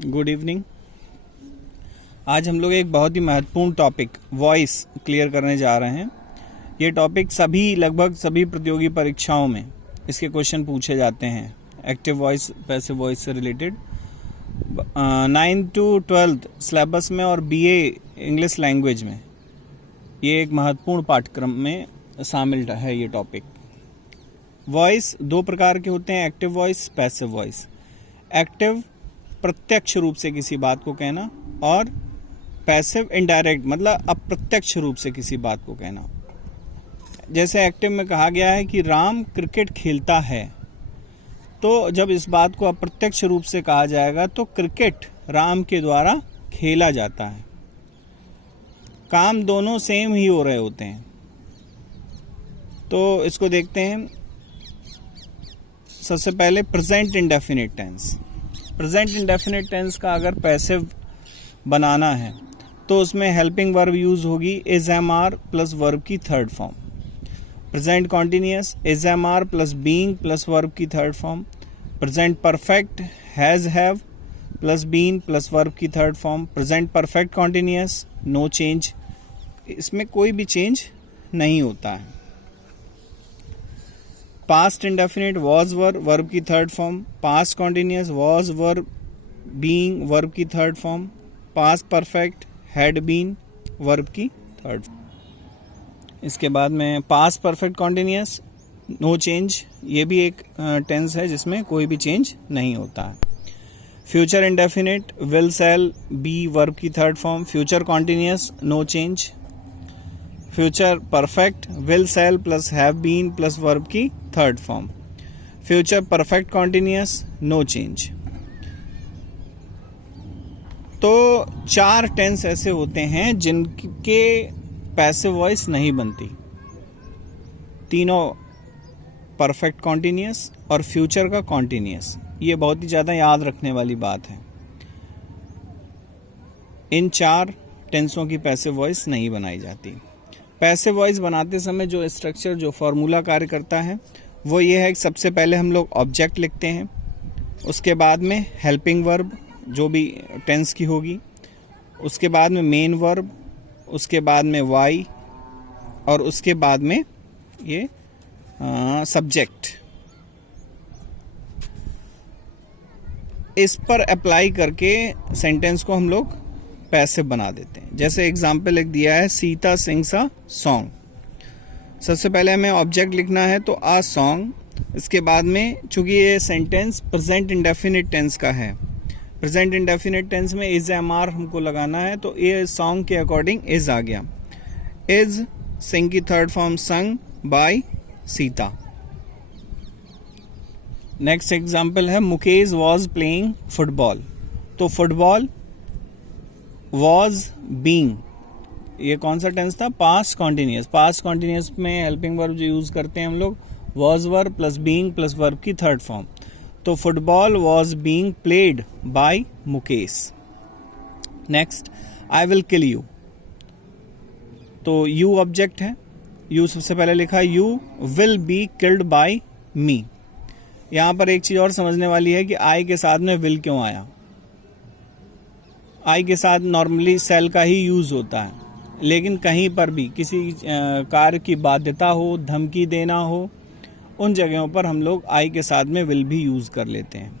Good evening. आज हम लोग एक बहुत ही महत्वपूर्ण टॉपिक वॉइस क्लियर करने जा रहे हैं। ये टॉपिक लगभग सभी प्रतियोगी परीक्षाओं में इसके क्वेश्चन पूछे जाते हैं, एक्टिव वॉइस पैसिव वॉइस से related. 9th to 12th syllabus में और बीए इंग्लिश लैंग्वेज में ये एक महत्वपूर्ण पाठ्यक्रम में शामिल है। ये टॉपिक वॉइस दो प्रकार के होते हैं, active voice, passive voice. Active प्रत्यक्ष रूप से किसी बात को कहना और पैसिव इनडायरेक्ट मतलब अप्रत्यक्ष रूप से किसी बात को कहना। जैसे एक्टिव में कहा गया है कि राम क्रिकेट खेलता है, तो जब इस बात को अप्रत्यक्ष रूप से कहा जाएगा तो क्रिकेट राम के द्वारा खेला जाता है। काम दोनों सेम ही हो रहे होते हैं। तो इसको देखते हैं। सबसे पहले present indefinite tense. Present indefinite tense का अगर पैसिव बनाना है तो उसमें हेल्पिंग वर्ब यूज होगी is am are plus verb की third form. Present continuous is am are plus being plus verb की third form. Present perfect has have plus been plus verb की third form. Present perfect continuous no change, इसमें कोई भी change नहीं होता है। Past indefinite was verb की third form. Past continuous was verb being verb की third form. Past perfect had been verb की थर्ड। इसके बाद में past perfect continuous no change, ये भी एक टेंस है जिसमें कोई भी चेंज नहीं होता है। Future indefinite will shall be verb की third form. Future continuous no change. Future perfect will shall plus have been plus verb की third form. Future perfect continuous no change. तो 4 टेंस ऐसे होते हैं जिनके पैसिव वॉइस नहीं बनती। तीनों परफेक्ट कॉन्टिन्यूअस और फ्यूचर का कॉन्टिन्यूअस, ये बहुत ही ज़्यादा याद रखने वाली बात है। इन 4 टेंसों की पैसिव वॉइस नहीं बनाई जाती। पैसिव वॉइस बनाते समय जो स्ट्रक्चर, जो फॉर्मूला कार्य करता है वो ये है कि सबसे पहले हम लोग ऑब्जेक्ट लिखते हैं, उसके बाद में हेल्पिंग वर्ब जो भी टेंस की होगी, उसके बाद में मेन वर्ब, उसके बाद में वाई और उसके बाद में ये सब्जेक्ट। इस पर अप्लाई करके सेंटेंस को हम लोग पैसिव बना देते हैं। जैसे एग्जाम्पल लिख दिया है सीता सिंग्स अ सॉन्ग। सबसे पहले हमें ऑब्जेक्ट लिखना है तो आ सॉन्ग। इसके बाद में चूंकि ये सेंटेंस प्रेजेंट इंडेफिनिट टेंस का है, प्रेजेंट इंडेफिनिट टेंस में इज एम आर हमको लगाना है, तो ये सॉन्ग के अकॉर्डिंग इज आ गया। इज सिंग की third form sung by Sita. Next example है मुकेश वॉज प्लेइंग फुटबॉल। तो फुटबॉल वॉज बीइंग, ये कौन सा टेंस था? Past continuous. पास्ट कॉन्टिन्यूअस में हेल्पिंग वर्ब जो यूज करते हैं हम लोग was verb plus being plus verb की थर्ड फॉर्म। तो football was being played by Mukesh. Next I will kill you. तो यू ऑब्जेक्ट है, यू सबसे पहले लिखा you will be killed by मी। यहां पर एक चीज और समझने वाली है कि आई के साथ में विल क्यों आया। आई के साथ नॉर्मली सेल का ही यूज होता है, लेकिन कहीं पर भी किसी कार्य की बाध्यता हो, धमकी देना हो, उन जगहों पर हम लोग आई के साथ में विल भी यूज कर लेते हैं।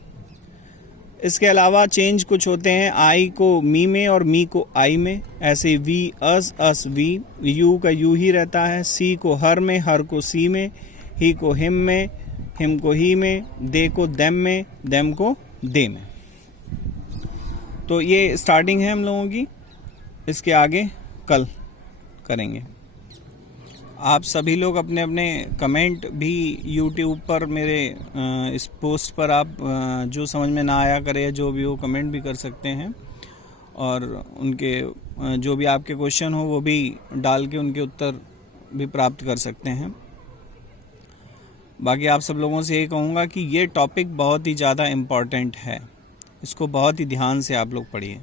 इसके अलावा चेंज कुछ होते हैं, आई को मी में और मी को आई में। ऐसे वी अस वी, यू का यू ही रहता है, सी को हर में, हर को सी में, ही को हिम में, हिम को ही में, दे को देम में, देम को दे में। तो ये स्टार्टिंग है हम लोगों की, इसके आगे कल करेंगे। आप सभी लोग अपने अपने कमेंट भी YouTube पर मेरे इस पोस्ट पर आप जो समझ में ना आया करे, जो भी हो कमेंट भी कर सकते हैं, और उनके जो भी आपके क्वेश्चन हो वो भी डाल के उनके उत्तर भी प्राप्त कर सकते हैं। बाकी आप सब लोगों से यही कहूँगा कि ये टॉपिक बहुत ही ज़्यादा इम्पॉर्टेंट है, इसको बहुत ही ध्यान से आप लोग पढ़िए।